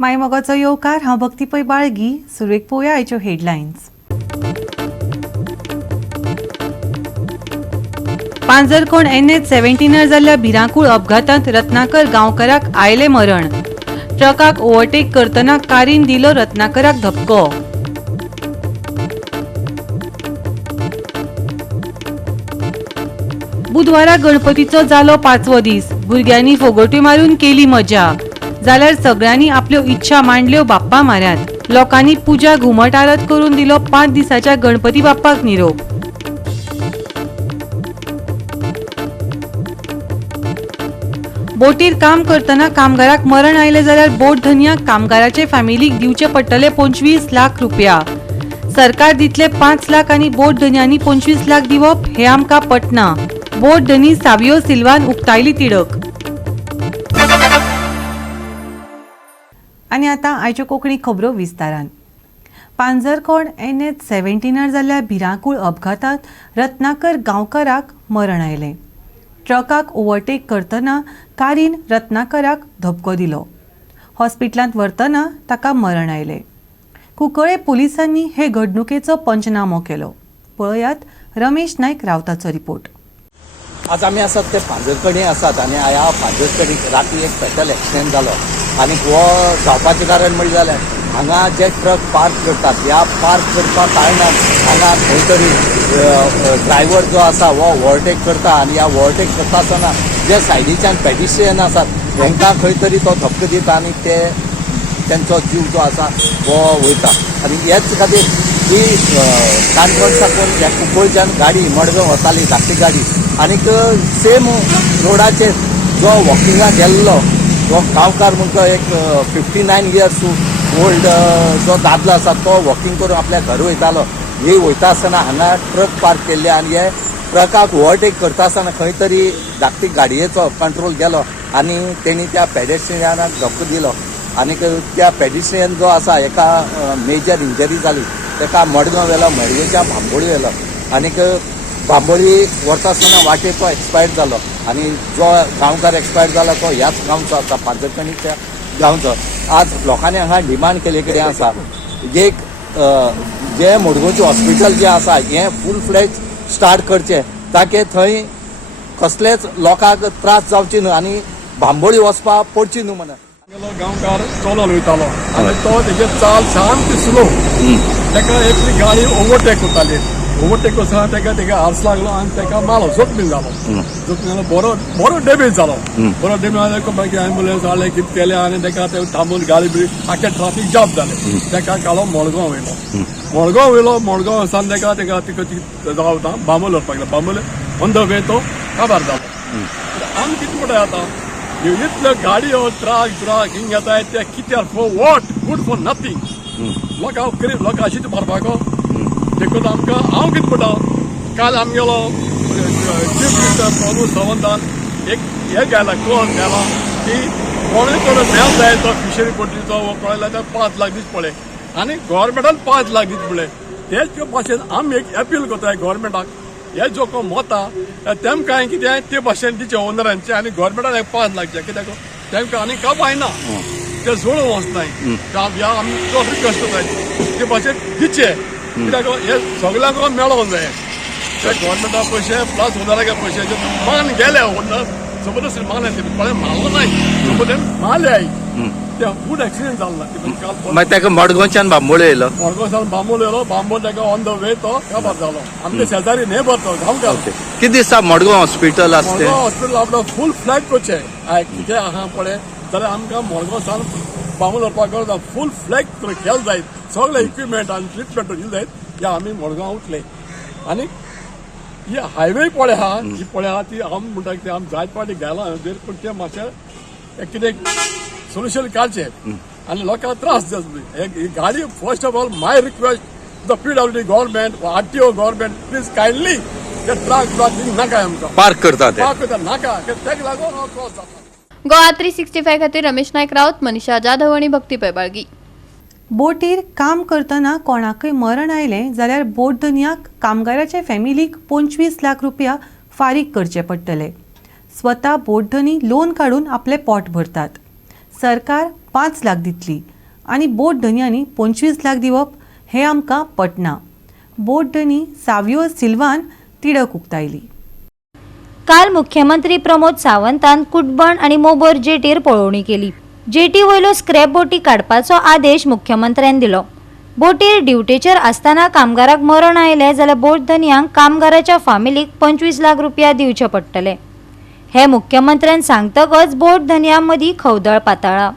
मायमोगाचो येवकार हांव भक्ती पै बाळगी. सुरवेक पळोवया आयच्यो हेडलायन्स. पांजरकोण NH-17 जाल्ल्या भिरांकूळ अपघातांत रत्नाकर गांवकाराक आयले मरण. ट्रकाक ओव्हरटेक करतना कारीन दिलो रत्नाकराक धपको. बुधवारा गणपतीचो जालो 5वो दीस. भुरग्यांनी फोगोट्यो मारून केली मजा. जाल्यार सगळ्यांनी आपल्यो इच्छा मांडल्यो बाप्पा म्हाऱ्यांत. लोकांनी पुजा घुमट आरत करून दिलो 5 दिसाच्या गणपती बाप्पाक निरोप. बोटीर काम करतना कामगाराक मरण आयले जाल्यार बोट धन्याक कामगाराचे फॅमिलीक दिवचे पडटले 25 लाख रुपया. सरकार दितले 5 लाख आनी बोट धन्यांनी 25 लाख दिवप हे आमकां पटना. बोट धनी सावियो सिल्वान उक्तायली तिडक. आनी आतां आयच्यो कोंकणी खबरो विस्तारान. पांजरकोण NH-17 जाल्ल्या भिरांकूळ अपघातांत रत्नाकर गांवकाराक मरण आयलें. ट्रकाक ओव्हरटेक करतना कारीन रत्नाकराक धपको दिलो. हॉस्पिटलांत व्हरतना ताका मरण आयलें. कुंकळे पुलिसांनी हे घडणुकेचो पंचनामो केलो. पळयात रमेश नायक रावताचो रिपोर्ट. आज आमी आसात ते पांजरकणी आसात आनी ह्या पांजरकणी राती एक फॅटल एक्सिडेंट जालो आनी हो जावपाचें कारण म्हणलें जाल्यार हांगा जे ट्रक पार्क करतात ह्या पार्क करपा कारणान हांगा खंय तरी ड्रायव्हर जो आसा हो ओव्हरटेक करता आनी ह्या ओव्हरटेक करता आसतना जे सायडीच्यान पेडिस्ट्रियन आसात तांकां खंय तरी तो धपको दिता आनी तेंचो जीव जो आसा हो वयता. आनी हेच खातीर ही काणकोण साकून ह्या कुंकळच्यान गाडी मडगांव वताली धाकटी गाडी आनीक सेम रोडाचेर जो वॉकिंगाक गेल्लो जो गांवकार म्हणटा एक 59 इयर्स ओल्ड जो दादलो आसा तो वॉकिंग करून आपल्या घर वयतालो. ही वयता आसतना हांगा ट्रक पार्क केल्ले आनी हे ट्रकाक ओव्हरटेक करता आसतना खंय तरी धाकटी गाडयेचो कंट्रोल गेलो आनी तेणी त्या पेडेस्ट्रियनाक धक्को दिलो आनीक त्या पेडिस्ट्रियन जो आसा एका मेजर इंजरी जाली ताका मडगांव व्हेलो मडगांवच्या बांबोळी व्हेलो आनीक बांबोळी व्हरता आसतना वाटेर तो एक्सपायर्ड जालो आनी जो गांवकार एक्सपायर्ड जाला तो ह्याच गांवचो आसा पांजरकणीच्या गांवचो. आज लोकांनी हांगा डिमांड केले कडेन आसा एक जे मडगांवचें हॉस्पिटल जें आसा हें फूल फ्लेज स्टार्ट करचें ताके थंय कसलेच लोकांक त्रास जावचे न्हू आनी बांबोळी वचपाक पडची न्हू म्हणून. गांवकार चलोन वयतालो आनी तो तेजे चाल सामकी स्लो. ताका एक गाडी ओव्हरटेक करताली. ओव्हरटेक करतना ताका आर्स लागलो आनी ताका मालो जखमी जालो. जखमी जालो बरो डॅमेज जालो. बरो डॅमेज जालो मागीर एम्बुलन्स हाडलें कितें केलें आनी ताका थांबून गाडी बी आख्खें ट्राफीक जाम जालें. ताका कालो मडगांव वयलो. मडगांव वचून ताका जावता बांबोळे व्हरपाक गेलो. बांबोळे ऑन द वे तो काबार जालो. आमी कितें म्हणटाय आतां इतल्यो गाडयो ट्रक हिंग येताय ते कित्याक for what good for nothing. लोक अशीच मारपाको देखून आमकां हांव कितें म्हणटा काल आमी गेलो चीफ मिनिस्टर प्रमोद सावंतान एक हे घाला क्लॉज घाला की कोणूय कोण मेळ जाय तो फिशरी पोल्ट्रीचो वो पळयला तर 5 लाख दीस पळय आनी गोव्हर्मेंटान 5 लाख दीस पळय. तेच भाशेन आमी एक अपील करताय गोव्हर्मेंटाक हे जो कोण वता तेमकां कितें ते भाशेन दिचे ओनरांचे आनी गोव्हर्मेंटान 5 लाखचे कित्याक तेमकां आनी काम जायना ते जोडून वचनाय. आमी तो रिक्वेस्ट करताय ते भाशेन दिचे कित्याक हे सगळ्यांक मेळोंक जाय. ते गोव्हर्मेंटा पयशे प्लस ओनराचे पयशे मान गेले ओनर जबरदस्ती मारले ते मारलो नाय जबरदस्ती मारले ते फूड एक्सिडेंट जालो. मागीर ताका मडगांवच्यान बांबोळे येयलो. मडगांवच्यान बांबोळे येयलो. बांबोळे ताका ऑन द वे तो काबार जालो. आमचे शेजारी नेबर तो गांवकार. कितें दिसता मडगांव हॉस्पिटल आसा तें? मडगांव हॉस्पिटल आपलो फूल फ्लॅट करचें कितें आहा पळय जाल्यार आमकां मडगांवच्यान बांबोळे व्हरपाक गरज फूल फ्लॅट केलें जायत. सगळे इक्विपमेंट आनी ट्रिटमेंट दिले जायत या आमी मडगांव उठले. आनी ही हायवे पळय आहा ही पळय आहा ती आमी म्हणटा की आमी जायत पाटी गेला पूण तें मातशें कितें सोल्युशन काडचें आनी लोकांक त्रास जाता. ही गाडी first of all my request the PWD government RTO government please kindly ते ट्रक नाका आमकां पार्क करता नाका तेका लागून हो क्रॉस जाता. गोवा 365 खातीर रमेश नायक रावत, मनीषा जाधव आनी भक्ती पै बाळगी. बोटीर काम करतना कोणाकय मरण आयलें जाल्यार बोट धन्याक कामगाराचे फॅमिलीक 25 लाख रुपया फारीक करचे पडटले. स्वता बोट धनी लोन काडून आपले पोट भरतात. सरकार 5 लाख दितली आनी बोट धन्यांनी 25 लाख दिवप हे आमकां पटना. बोट धनी सावियो सिल्वान तिडक उक्तायली. काल मुख्यमंत्री प्रमोद सावंतान कुटबण आणि मोबर जेटीर पळोवणी केली. जेटी वयलो स्क्रॅप बोटी काडपाचो आदेश मुख्यमंत्र्यान दिलो. बोटीर ड्युटेचेर आसतना कामगाराक मरण आयले जाल्यार बोट धन्यांक कामगाराच्या फामिलीक 25 लाख रुपया दिवचे पडटले. हे मुख्यमंत्र्यान सांगतकच बोट धन्यां मदीं खवदळ पातळ्ळा.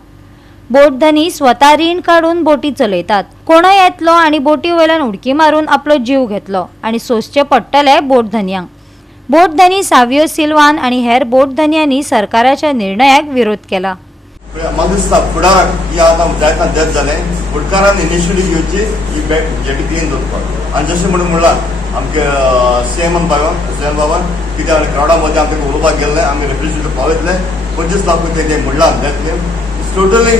बोट धनी स्वता रीण काढून बोटी चलयतात. कोणय येतलो आनी बोटी वयल्यान उडकी मारून आपलो जीव घेतलो आनी सोंसचे पडटले बोट धन्यांक. बोट धनी सावियो सिल्वान आनी हेर बोट धन्यांनी सरकाराच्या निर्णयाक विरोध केला. म्हाका दिसता फुडाराक ही आतां जायतना डेथ जालें फुडकारान इनिशियली घेवची ही जेटी क्लीन दवरपाक आनी जशें म्हणलां आमगे सीएम बाबान कित्याक आनी क्रावडा मदें आमकां उलोवपाक गेल्ले आमी रेफ्रिजरेटर पावयतले 25 लाख रुपया तें म्हणलां डेथ क्लेम टोटली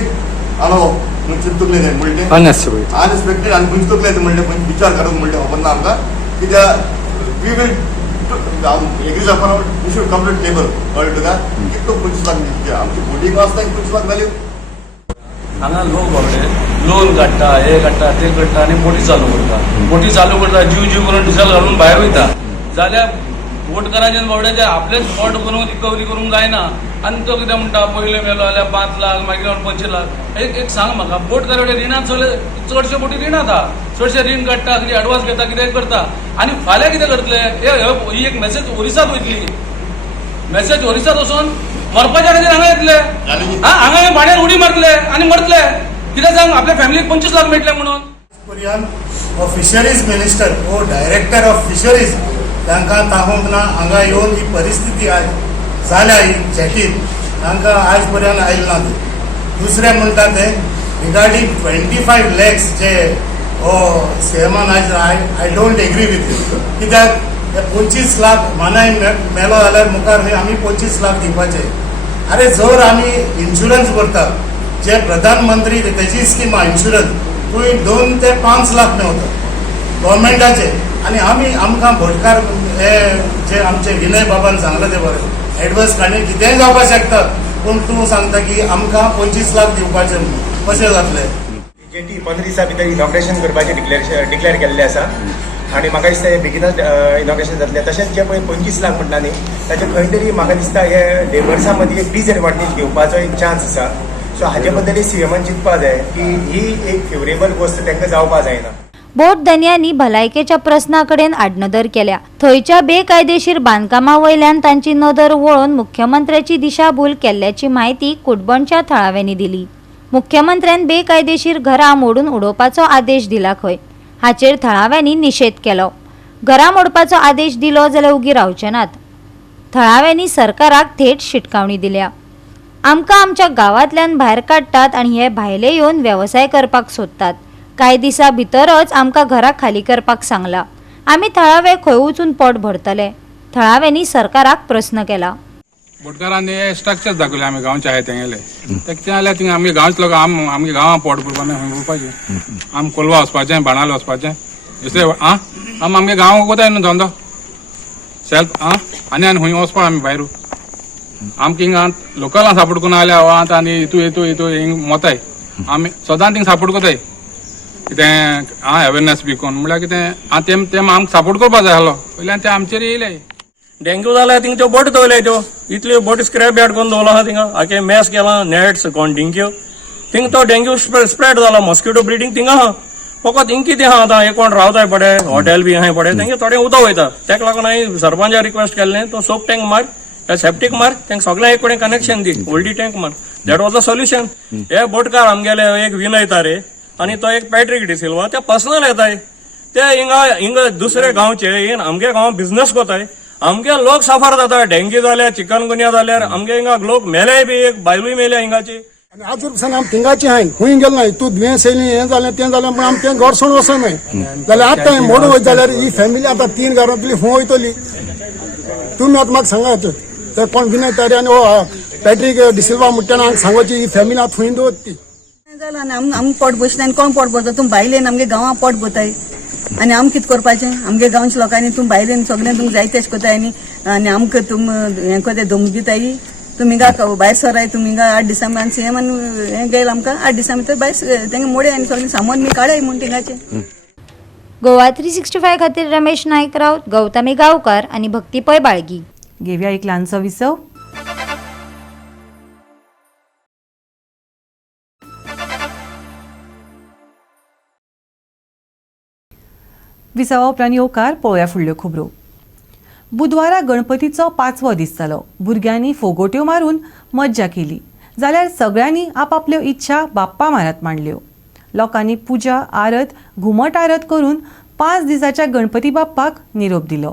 चिंतुकलें तें म्हणलें अनएक्सपेक्टेड आनी गुंतुकलें तें म्हणलें विचार करूंक म्हणलें खबर ना आमकां कित्याक we will agrees upon we should come to table कळ्ळें तुका कितलो 25 लाख दिवचे आमची बोटी आसता 25 लाख घाली हांगा लोक बाबडे लोन काडटा हे काडटा ते करता आनी बोटी चालू करता जीव करून डिझल घालून भायर वयता जाल्यार बोटकारांचे बाबडे ते आपलेच फॉल्ट करून रिकवरी करूंक जायना आनी तो कितें म्हणटा पयले मेलो जाल्यार 5 लाख मागीर 25 लाख एक सांग म्हाका बोटकार रिणांत चडशे बोटी रिणांत आहा चडशे रीण काडटा कितें एडवान्स घेता कितें करता आनी फाल्यां कितें करतले ही एक मेसेज ओरिसात वयतली मेसेज ओरिसात वचून मरपाच्या खातीर हांगा येतले हांगा भाड्यान उडी मारतले आनी मरतले कितें सांग आपल्या फॅमिलीक 25 लाख मेळटले म्हणून. फिशरीज मिनिस्टर वो डायरेक्टर ऑफ फिशरीज तांकां तांबूंक ना हांगा येवन ही परिस्थिती जाल्या ही चॅकीन तांकां आयज पर्यंत आयले ना. दुसरें म्हणटा ते रिगार्डींग 25 लॅक्स जे सीएमान आयज आय डोंट एग्री विथ कित्याक 25 लाख मानाय मेलो जाल्यार मुखार आमी 25 लाख दिवपाचे. अरे जर आमी इन्शुरन्स भरतात जे प्रधानमंत्री तेजी स्कीम आहा इन्शुरन्स थंय 2 ते 5 लाख मेळटा गव्हर्मेंटाचे आनी आमकां भटकार हे जे आमचे विनय बाबान सांगले ते बरें एडवान्स काडून कितेंय जावपाक शकता पूण तूं सांगता की आमकां 25 लाख दिवपाचे कशें जातलें. जेटी 15 दिसां भितर इनॉग्रेशन करपाचें डिक्लेअर केल्लें आसा आनी म्हाका दिसता हे बेगीनच इनॉग्रेशन जातलें. तशेंच जे पळय 25 लाख म्हणटा न्ही ताचे खंय तरी म्हाका दिसता हे लेबर्सां मदीं एक डिसएडवांटेज घेवपाचो एक चान्स आसा. सो हाजे बद्दल सीएमान चिंतपाक जाय की ही एक फेवरेबल गोश्ट तांकां जावपाक जायना. बोट धन्यांनी भलायकेच्या प्रस्नाकडेन आडनदर केल्या. थंयच्या बेकायदेशीर बांदकामा वयल्यान तांची नदर वळोवन मुख्यमंत्र्याची दिशाभूल केल्ल्याची म्हायती कुटबणच्या थळाव्यांनी दिली. मुख्यमंत्र्यान बेकायदेशीर घरां मोडून उडोवपाचो आदेश दिला खंय हाचेर थळाव्यांनी निशेध केलो. घरां मोडपाचो आदेश दिलो जाल्यार उगी रावचे नात. थळाव्यांनी सरकाराक थेट शिटकावणी दिल्या. आमकां आमच्या गांवांतल्यान भायर काडटात आनी हे भायले येवन वेवसाय करपाक सोदतात. कांय दिसां भितरच आमकां घरां खाली करपाक सांगला. आमी थळावे खंय वचून पोट भरतले. थळाव्यांनी सरकाराक प्रस्न केला. बोटकारांनी स्ट्रक्चर दाखवले आमी गांवचे आहाय तेंगेले ते कितें जाल्यार थिंगा आमगे गांवचे लोक आमगे गांवां पोट भरपाचें खंय वचपाचें आम कोलवा वचपाचें बाणाल वचपाचें दुसरें आमगे गांवांक कोताय न्हू धंदो सेल्फ आनी खंय वचपा आमी भायर आमकां हिंगा लोकलां सापोर्ट करून आल्या आनी हितू हिंग मोताय आमी सदां थिंग सापोर्ट कोताय कितें अवेरनेस बी कोन्न म्हळ्यार कितें तेम आमकां सपोर्ट करपा जाय आहलो वयल्यान ते आमचेर येयले. डेंग्यू जाल्यार थिंग त्यो बोटी दवरले त्यो इतल्यो बोटी स्क्रॅप यार्ड करून दवरलो आहा थिंगा आखे मॅस केला नेट्स कोण डेंग्यू थिंग तो डेंग्यू स्प्रेड जाला मॉस्किटो ब्रिडींग थिंगा आहा फकत हिंग कितें आहा आतां हे कोण रावताय पडे हॉटेल बी आहाय पडे तेंगे थोडें उदक वयता तेका लागून हांवें सरपंचाक रिक्वेस्ट केल्लें तो सोप टँक मार सेप्टीक मार तेंका सगळ्यांक एक कडेन कनेक्शन दी ओल्डी टँक मार दॅट वॉज द सोल्युशन. हे बोटकार आमगेले एक विनय तारे आनी तो एक पॅट्रिक डिसिल्वा ते पर्सनल येताय ते हिंगा दुसरे गांवचे आमगे गांव बिझनेस कोताय आमगे लोक सफर जाता डेंग्यू जाल्यार चिकनगुनिया जाल्यार आमगे हिंगा लोक मेले बी एक बायलूय मेल्या हिंगाची. आनी आज पसून आमी थिंगाची हाय खंय गेल ना तूं दुयेंस येयली हें जालें तें जालें पूण आमी तें घर सोडून वचूंक न्हय जाल्यार आतां हें मोडून वयत जाल्यार ही फॅमिली आतां 3 घरांतली खंय वयतली तुमी आतां म्हाका सांगात ते कोण विनय तारे आनी हो पॅट्रिक डिसिल्वा म्हणटा हांगा सांगोची ही फॅमिली आतां खंय दवरती जालां आनी आमी पोट बसना आनी कोण पोट भरता तुम भायलेन आमगे गांवां पोट भरताय आनी आमी कितें करपाचें आमगे गांवच्या लोकांनी तुम भायलेन सगळें तुमकां जाय तेश कोताय आनी आमकां तुम हें कोताय धमक दिताय तुम्ही गा भायर सराय तुम्ही गा 8 दिसा मानसी हें गेल आमकां 8 दिसा भितर भायर तेंगे मोडे आनी सगळें सामान मी काडय म्हूण थिंगाचें. गोवा 365 खातीर रमेश नायक राऊत, गौतमी गांवकार आणि भक्ती पैबाळगी. घेवया एक ल्हानसो विसव. विसवा उपरांत येवकार पळोवया फुडल्यो खबरो. बुधवारा गणपतीचो 5वो दीस जालो. भुरग्यांनी फोगोट्यो मारून मज्जा केली, जाल्यार सगळ्यांनी आपापल्यो इच्छा बाप्पा म्हारात मांडल्यो. लोकांनी पुजा आरत घुमट आरत करून 5 दिसाच्या गणपती बाप्पाक निरोप दिलो.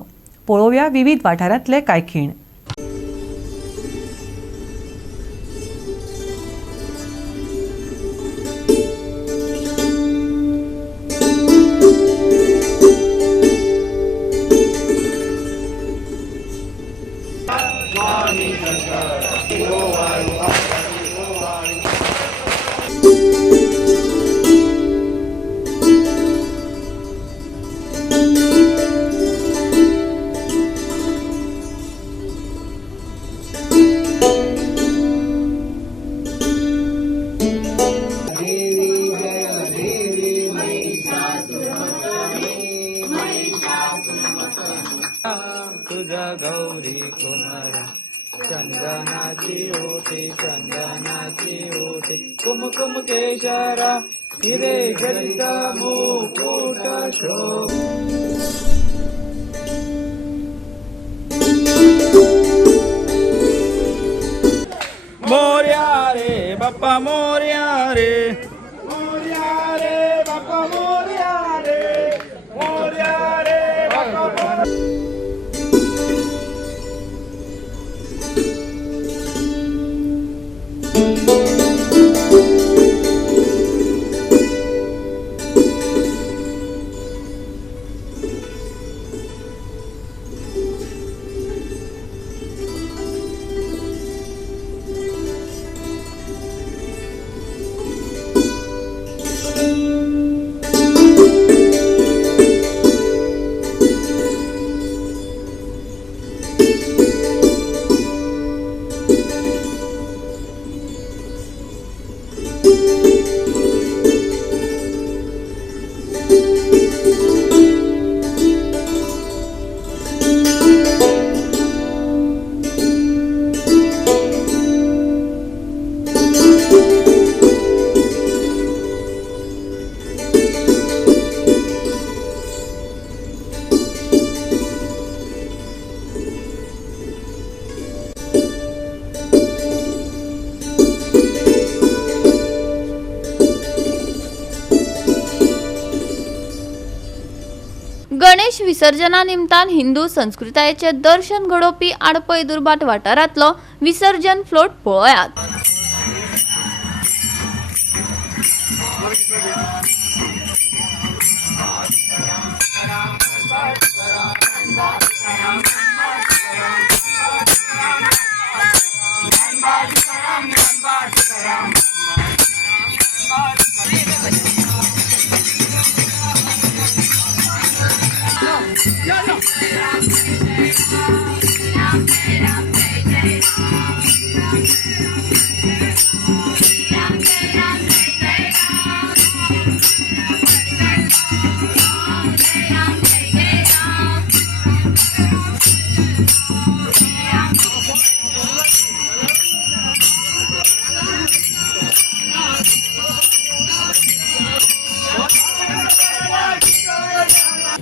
पळोवया विविध वाठारांतले कांय खीण. तुझा गौरी कुमार चंदनाची ओटे कुमकुम केशरा हिरे जडित मुकुट शोभ. मोर्या रे बाप्पा मोर्या रे बाप्पा मोर्या रे बाप्पा. गणेश विसर्जना निमतान हिंदू संस्कृतायेचे दर्शन घडोवपी आडपय दुर्बाट वाठारांतलो विसर्जन फ्लोट पळोवयात.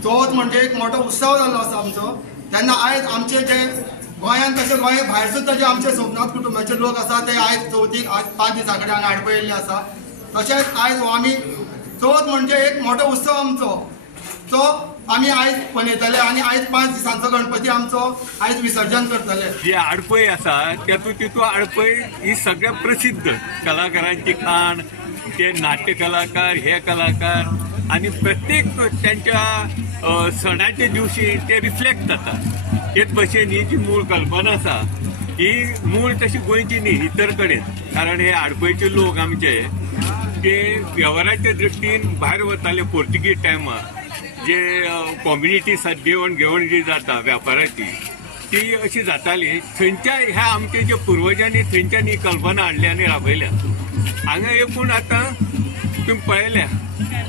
चवथ म्हणजे एक मोठो उत्सव जाल्लो आसा आमचो. तेन्ना आयज आमचे जे गोंयांत तशें गोंया भायर सुद्दां जे आमचे सोमनाथ कुटुंबाचे लोक आसा ते आयज चवथीक आज 5 दिसां कडेन हांगा आडपय येयल्ले आसा. तशेंच आयज आमी चवथ म्हणजे एक मोठो उत्सव आमचो तो आमी आयज मनयतले आनी आयज 5 दिसांचो गणपती आमचो आयज विसर्जन करतले. जी आडपय आसा तितू आडपय ही सगळ्यात प्रसिद्ध कलाकारांची खाण, ते नाट्य कलाकार, हे कलाकार आणि प्रत्येक त्यांच्या सणाच्या दिवशी ते रिफ्लेक्ट जातात. तेच भशेन ही जी मूळ कल्पना आसा ही मूळ तशी गोंयची न्ही, इतर कडेन. कारण हे आडपयचे लोक आमचे ते वेव्हाराच्या दृश्टीन भायर वताले पोर्तुगीज टायमार. जे कॉम्युनिटी देवण घेवण जी जाता व्यापाराची ती अशी जाताली थंयच्या ह्या आमचे जे पुर्वजांनी थंयच्यानी कल्पना हाडल्या आनी राबयल्या. हांगा एकूण आतां तुम्ही पळयल्या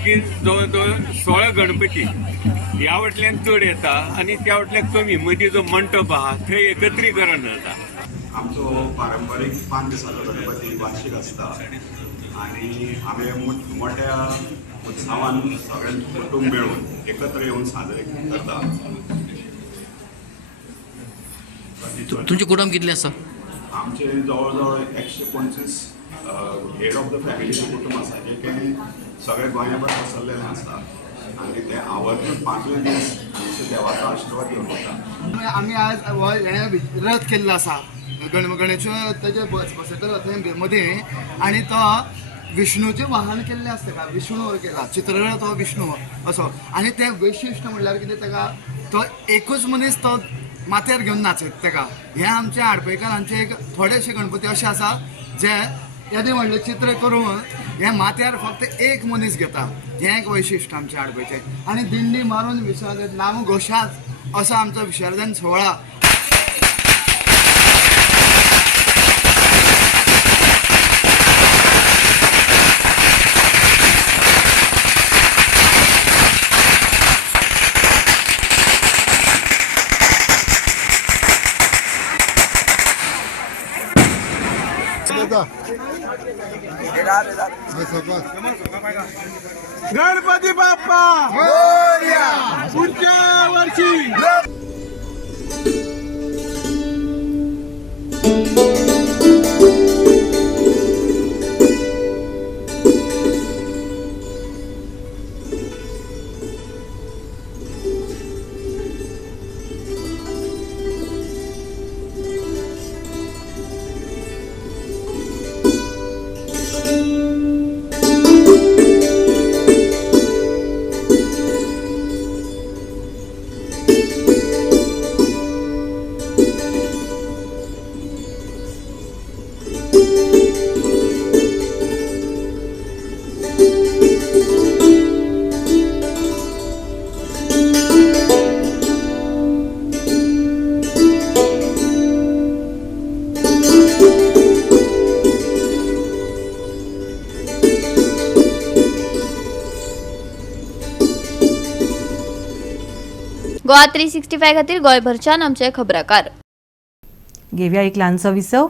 की जवळ जवळ 16 गणपती ह्या वाटल्यान चड येता आनी त्या वाटल्यान कमी. मदीं जो मंडप आहा थंय एकत्रीकरण जाता. आमचो पारंपारीक 5 दिसांचो गणपती वार्षिक आसता आनी आमी मोठ्या उत्सवान सगळे कुटुंब मेळून एकत्र येवन साजरे करता. तुमचे कुटुंब कितले आसा? आमचे जवळ जवळ 125 हेड ऑफ द फॅमिलीचे कुटुंब आसा जे काही सगळे गोंयभर पसरलेले आसा आनी ते आवर्जून 5 दीस आमचे देवाचो आशिर्वाद घेवन वता. आमी आज रथ केल्लो आसा गणेश ताचे बसयतलो रथ मदीं आनी तो विष्णूचें वाहन केल्लें आसता का विष्णू केला चित्ररथ हो विष्णू असो. आनी तें वैशिश्ट म्हणल्यार कितें ताका तो एकूच मनीस तो माथ्यार घेवन नाचत ताका. हे आमचे आडपयकारांचे एक थोडेशे गणपती अशे आसा जे येदे व्हडलें चित्र करून हे माथ्यार फक्त एक मनीस घेता. हें एक वैशिश्ट आमचे आडपयचें. आनी दिंडी मारून विसर्जन नाम घोशात असो आमचो विसर्जन सोहळा. गणपती बाप्पा मोरया. पुढच्या वर्षी गोवा 365 खातीर गोंयभरच्यान आमचे खबराकार. घेवया एक ल्हानसो विसव.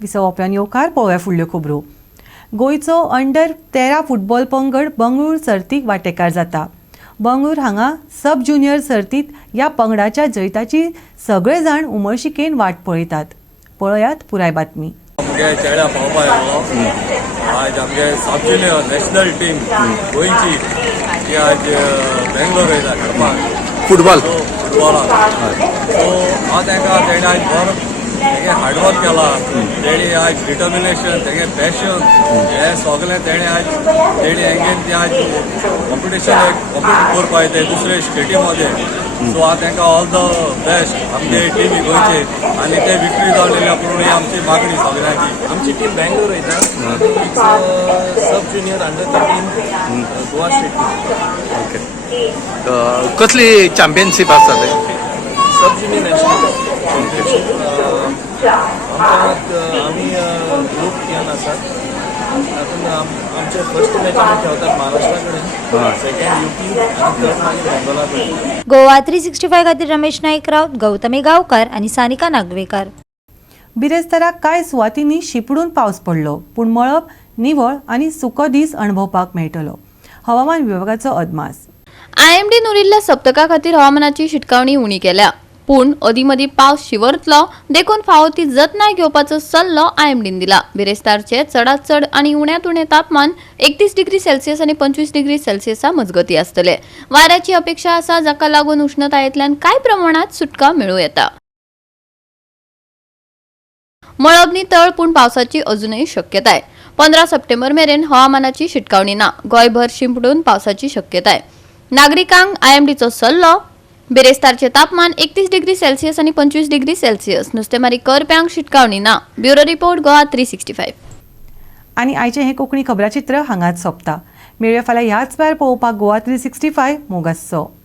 विसव ओप्यान येवकार पळोवया फुडल्यो खबरो. गोंयचो अंडर 13 फुटबॉल पंगड बंगळूर सर्तीक वांटेकार जाता. बंगळूर हांगा सब ज्युनियर सर्तीत ह्या पंगडाच्या जैताची सगळे जाण उमळशिकेन वाट पळयतात. पळयात पुराय बातमी. आमगे चेड्या पावपा येयलो. आज आमगे सब ज्युनियर नॅशनल टीम गोंयची ती आज बेंगलोर वयता खेळपाक फुटबॉलाक. सो हांव तांकां तेणे आज बरो तेगे हार्डवर्क केला. तेणी आज डिटर्मिनेशन तेगे पॅशन हे सगळें तेणे आज तेणी हेंगेन ती आज कॉम्पिटिशन कॉम्पिट करपा येता दुसरे स्टेडियमाचे. सो हांव तांकां ऑल द बेस्ट आमचे टिमी गोंयचे आनी ते विक्ट्री जावन येयल्या पुणून ही आमची मागणी सगळ्यांची. आमची टीम बेंगलोर वयता. सब junior under 13 Goa state team. कसली चॅम्पियनशीप आसा ते? सब ज्युनियर नॅशनल आम्ही ग्रुप घेवन आसात. तातूंत आमचे फर्स्ट मॅच आमी खेळतात महाराष्ट्रा कडेन, सेकंड युपी आनी थर्ड मागीर बेंगोला कडेन. गोवा 365 खातीर रमेश नाईक राऊत, गौतमी गांवकार आणि सानिका नागवेकर. बिरेस्ताराक कांय सुवातींनी शिपडून पावस पडलो, पूण मळब निवळ आनी सुको दीस अणभवपाक मेळटलो. हवामान विभागाचो अदमास. आयएमडीन उरिल्ल्या सप्तका खातीर हवामानाची शिटकावणी उणी केल्या, पूण अदीमदी पावस शिवरतलो देखून फावो ती जतनाय घेवपाचो सल्लो आयएमडीन दिला. बिरेस्तारचे चडांत चड आनी उण्यांत उणें तापमान 31 डिग्री सेल्सियस आनी 25 डिग्री सेल्सियसा मजगती आसतले. वाऱ्याची अपेक्षा आसा, जाका लागून उष्णतायेंतल्यान कांय प्रमाणात सुटका मेळूं येता. मळबनी तळ, पूण पावसाची अजूनय शक्यताय. 15 सप्टेंबर मेरेन हवामानाची शिटकावणी ना. गोंयभर शिंपडून पावसाची शक्यताय. नागरिकांक आयएमडीचो सल्लो. बिरेस्तारचे तापमान 31 डिग्री सेल्सियस आणि 25 डिग्री सेल्सियस. नुस्तेमारी करप्यांक शिटकावणी ना. Bureau report Goa 365. आनी आयचें हें कोंकणी खबराचित्र हांगाच सोंपता. मेळुया फाल्यां ह्याच वेळार पळोवपाक गोवा 365 मोगाचो.